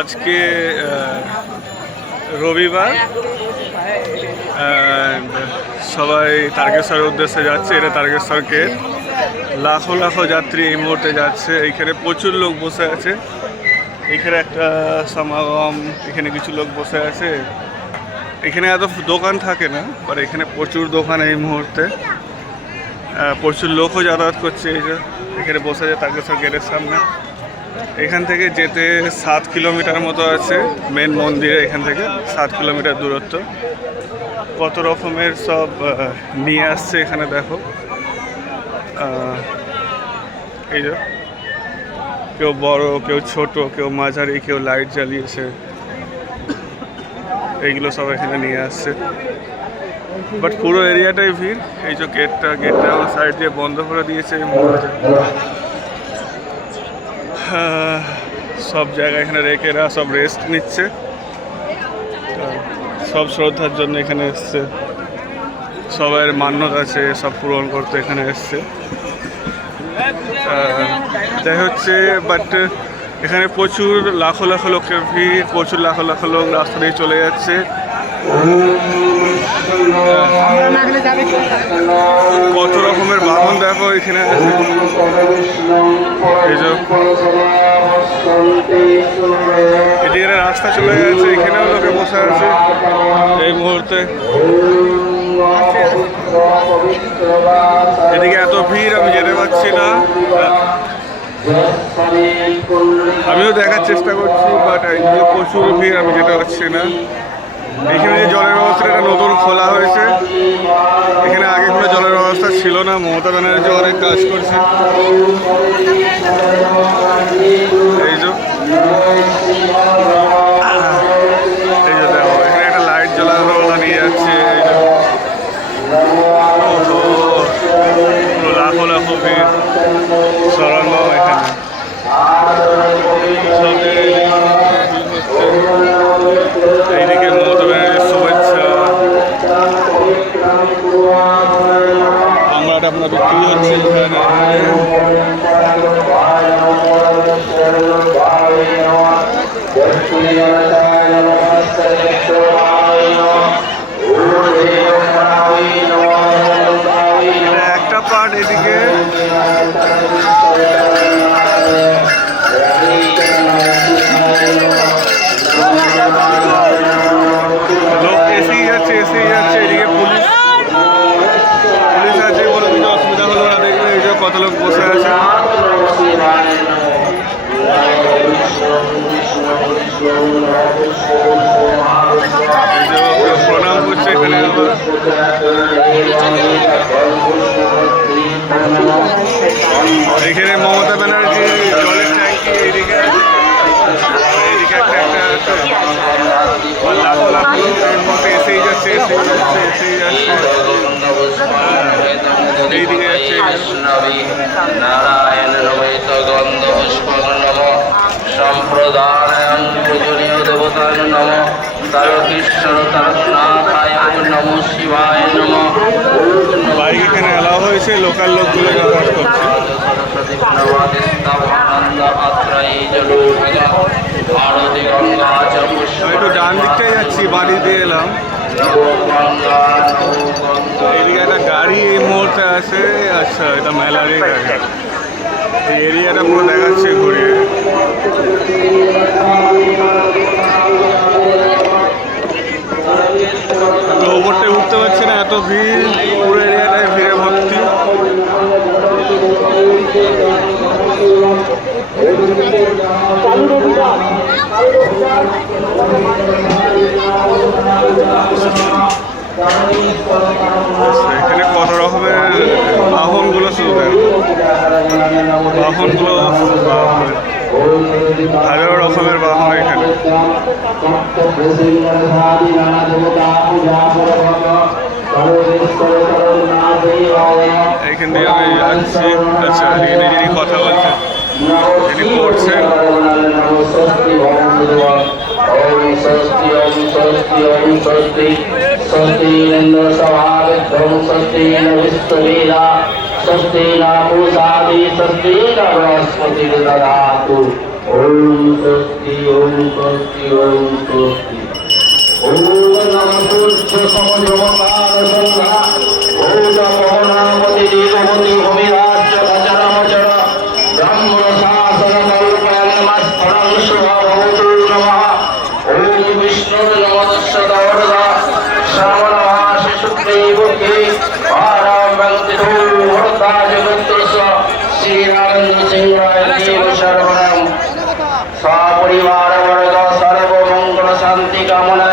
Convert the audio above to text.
আজকে রবিবার, সবাই তারকেশ্বরের উদ্দেশ্যে যাচ্ছে। এটা তারকেশ্বর গেট। লাখো লাখো যাত্রী এই মুহূর্তে যাচ্ছে। এইখানে প্রচুর লোক বসে আছে। এখানে একটা সমাগম, এখানে কিছু লোক বসে আছে। এখানে এত দোকান থাকে না, বাট এখানে প্রচুর দোকান এই মুহূর্তে। প্রচুর লোকও যাতায়াত করছে। এই যে এখানে বসে আছে তারকেশ্বর গেটের সামনে। এখান থেকে যেতে 7 কিলোমিটার মতো আছে মেন মন্দিরে। এখান থেকে 7 কিলোমিটার দূরত্ব। কত রকমের সব নিয়ে আসছে এখানে দেখো। এই যে কেউ বড়, কেউ ছোট, কেউ মাঝারি, কেউ লাইট জ্বালিয়েছে। এইগুলো সব এখানে নিয়ে আসছে। বাট পুরো এরিয়াটাই ভিড়। এই যে গেটটা আমার সাইড দিয়ে বন্ধ করে দিয়েছে এই মুহূর্তে। সব জায়গায় এখানে রেখেরা সব রেস্ট নিচ্ছে। সব শ্রদ্ধার জন্য এখানে এসছে। সবাইয়ের মান্যত আছে, সব পূরণ করতে এখানে এসছে। যাই হচ্ছে, বাট এখানে প্রচুর লাখো লাখো লোকের ভিড়। প্রচুর লাখো লাখো লোক রাস্তা দিয়ে চলে যাচ্ছে। কত রকমের বাহন দেখো এখানে আছে। এদিকে রাস্তা চলে যাচ্ছে, এখানেও লোকে বসে আছে এই মুহূর্তে। এদিকে এত ভিড়, আমি যেতে পারছি না। আমিও দেখার চেষ্টা করছি, বাট প্রচুর ভিড়, আমি যেতে পারছি না। এখানে যে জলের ব্যবস্থাটা নতুন খোলা হয়েছে। এখানে আগে কোনো জলের ব্যবস্থা ছিল না। মমতা ব্যানার্জি অনেক কাজ করছে। এই যে দেখো, এখানে একটা লাইট জ্বলানো নিয়ে যাচ্ছে। পুরো লাখো লাখো ভিড় সরানো এখানে। এইদিকে মমতা ব্যানার্জির শুভেচ্ছা। আমরা আপনার বিক্রি হচ্ছে এখানে। একটা পার্ট এদিকে। লোক এসেই যাচ্ছে। এদিকে পুলিশ আছে বলে কিছু অসুবিধা হলো না। দেখলে এই যে কত লোক বসে আছে। প্রণাম করছে এখানে। এখানে মমতা ব্যানার্জি জলের ট্যাঙ্কি এইদিকে আছে। এইদিকে একটা আছে। লাখো লাখো লোক এর মধ্যে এসেই যাচ্ছে। এইদিকে যাচ্ছে। নারায়ণ রমিত গন্ধ পুষ্পং নম সম্প্রদান পূজনীয় দেবতার নম তারকেশ্বর তারকনাথায় নমো শিবায় নম। বাইক এখানে এলাও হয়েছে, লোকাল লোকগুলো যাতায়াত করছে। একটু ডান দিকটাই যাচ্ছি, বাড়ি দিয়ে এলাম। এদিকে একটা গাড়ি এই মুহূর্তে আছে। আচ্ছা, এটা মেলারই গাড়ি। এই এরিয়াটা পুরো দেখাচ্ছে ঘুরিয়ে। ওপরটায় উঠতে পারছি না, এত ভিড়। পুরো এরিয়াটায় ভিড়ে ভর্তি। এখানে কত রকমের বাহনগুলো শুধু দেখো। বাহনগুলো হাজারো রকমের বাহন এখানে। এখান দিয়ে আমি যাচ্ছি। আচ্ছা, যিনি কথা বলছেন, যিনি পড়ছেন। स्वस्ति इंद्र सभाविद्वं स्वस्ति न विश्ववेदा स्वस्ति न पूषा स्वस्ति न बृहस्पति ददातु। ওম স্বস্তি ওম স্বস্তি ওম স্বস্তি। ওম নমঃ সূর্য সমজমকার সন্ধ্যা ভূত পবনাপতি দেবপতি ভূমিরাজ্য গজরামচর ব্রহ্মণ শাসন কল্পয়ং নমস্ফরং শুভভবতু নমঃ। ওম বিষ্ণুর নমঃ শ্রাবণ মাসে শুক্লপক্ষে পারাবং তিথৌ ভরতা জগত্রস্য শ্রীরামচন্দ্র সিংহায় দেব শরবণং সপরিবার বর্গ সর্বমঙ্গল শান্তি কামনা